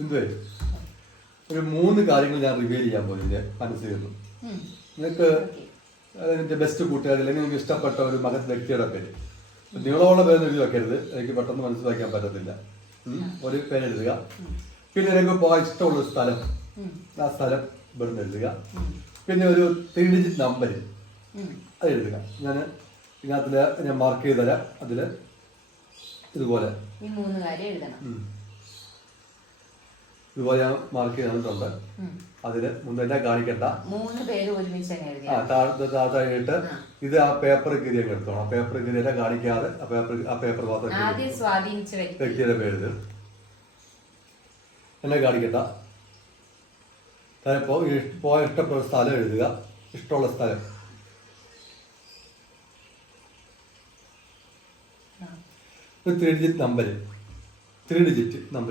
എന്തുവേ ഒരു 3 കാര്യങ്ങൾ ഞാൻ റിവീൽ ചെയ്യാൻ പോകുന്നത് മനസ്സിൽ നിന്നു. നിങ്ങൾക്ക് അതിൻ്റെ ബെസ്റ്റ് കൂട്ടുകാർ അല്ലെങ്കിൽ നിങ്ങൾക്ക് ഇഷ്ടപ്പെട്ട ഒരു മഹത് വ്യക്തിയുടെ പേര് നീളമുള്ള പേര് എഴുതി വെക്കരുത്, എനിക്ക് പെട്ടെന്ന് മനസ്സിലാക്കാൻ പറ്റത്തില്ല. ഒരു പേര് എഴുതുക. പിന്നെ നിങ്ങൾക്ക് പോകാൻ ഇഷ്ടമുള്ള സ്ഥലം, ആ സ്ഥലം ഇവിടുന്ന് എഴുതുക. പിന്നെ ഒരു 3 ഡിജിറ്റ് നമ്പർ അത് എഴുതുക. ഞാൻ ഇതിനകത്തിൽ ഞാൻ മാർക്ക് ചെയ്ത് തരാം. അതിൽ ഇതുപോലെ ഇതുപോലെ ഞാൻ മാർക്ക് ചെയ്തിട്ടുണ്ട്. അതില് മുന്നേ കാണിക്കണ്ട, 3 പേര് ഒരുമിച്ച് താഴെയിട്ട് ഇത് ആ പേപ്പർ കീറി അങ്ങ് എടുത്തോണം. ആ പേപ്പർ കീറിയെ കാണിക്കാതെ ആ പേപ്പർ മാത്രം വ്യക്തിയുടെ പേര് എന്നെ കാണിക്കണ്ട. പോയ ഇഷ്ടപ്പെട്ട സ്ഥലം എഴുതുക. ഇഷ്ടമുള്ള സ്ഥലം ഒരു 3 ഡിജിറ്റ് നമ്പർ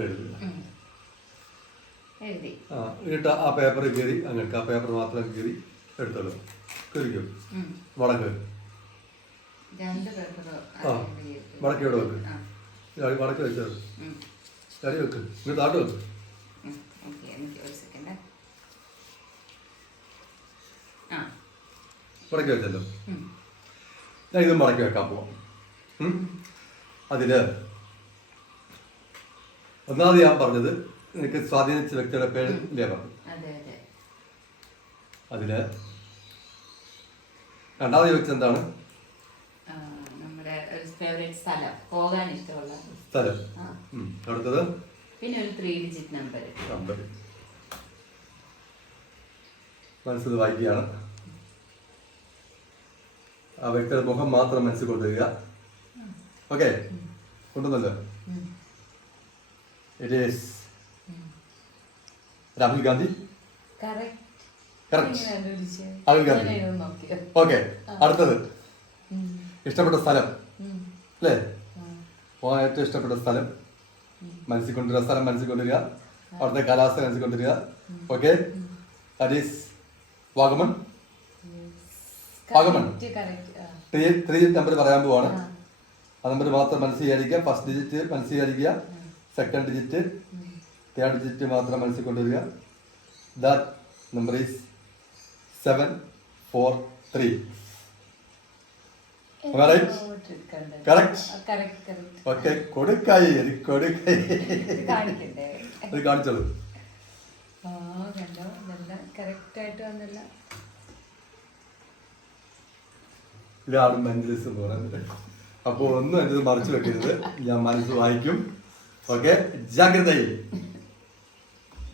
എഴുതുക. എന്നിട്ട് ആ പേപ്പർ കീറി അങ്ങ് ആ പേപ്പർ മാത്രം കീറി എടുത്തോളൂ. കീറിക്കും വടക്ക് വടക്ക് ഇവിടെ വെക്ക്. വടക്ക് വെച്ചത് ചടി വെക്ക്. ഇങ്ങോട്ട് താട്ട് വെക്ക്. മടക്കി വെച്ചല്ലോ. ഞാൻ ഇതും മടക്കി വെക്കാൻ പോവാം. അതില് ഒന്നാമത് ഞാൻ പറഞ്ഞത് എനിക്ക് സ്വാധീനിച്ച വ്യക്തിയുടെ പേര് ഇല്ലേ പറഞ്ഞു. അതില് രണ്ടാമത് ചോദിച്ചത് എന്താണ്? സ്ഥലം. അടുത്തത് പിന്നെ ഒരു 3 ഡിജിറ്റ് നമ്പർ. മനസ്സിൽ വായിക്കുകയാണ്. ആ വ്യക്തിയുടെ മുഖം മാത്രം മനസ്സിൽ കൊണ്ടുവരിക. ഓക്കെ, കൊണ്ടുവന്നല്ലോ. It is Rahul Gandhi. Rahul Gandhi. Okay, അടുത്തത് ഇഷ്ടപ്പെട്ട സ്ഥലം അല്ലേ? പോകാൻ ഏറ്റവും ഇഷ്ടപ്പെട്ട സ്ഥലം മനസ്സിൽ കൊണ്ടുവരിക. സ്ഥലം മനസ്സിൽ കൊണ്ടുവരിക. അവിടുത്തെ കാലാവസ്ഥ മനസ്സിൽ കൊണ്ടുവരിക. Okay, that is Vagamon. 3 digit number പറയാൻ പോവാണ്. ആ നമ്പർ മാത്രം മനസ്സിൽ വിചാരിക്കുക. ഫസ്റ്റ് ഡിജിറ്റ് മനസ്സിൽ വിചാരിക്കുക. സെക്കൻഡ് ഡിജിറ്റ്, തേർഡ് ഡിജിറ്റ് മാത്രം മനസ്സിൽ കൊണ്ടുവരിക. That number is 743. ഓക്കെ, കൊടുക്കായി അത് കാണിച്ചോളൂ. ഇതാണ് മെന്റലിസം എന്ന് പറയുന്നത്. അപ്പോൾ ഒന്നും എൻ്റെ മറിച്ചു വെക്കരുത്. ഞാൻ മനസ്സ് വായിക്കും. ഓക്കെ, ജാഗ്രതയിൽ.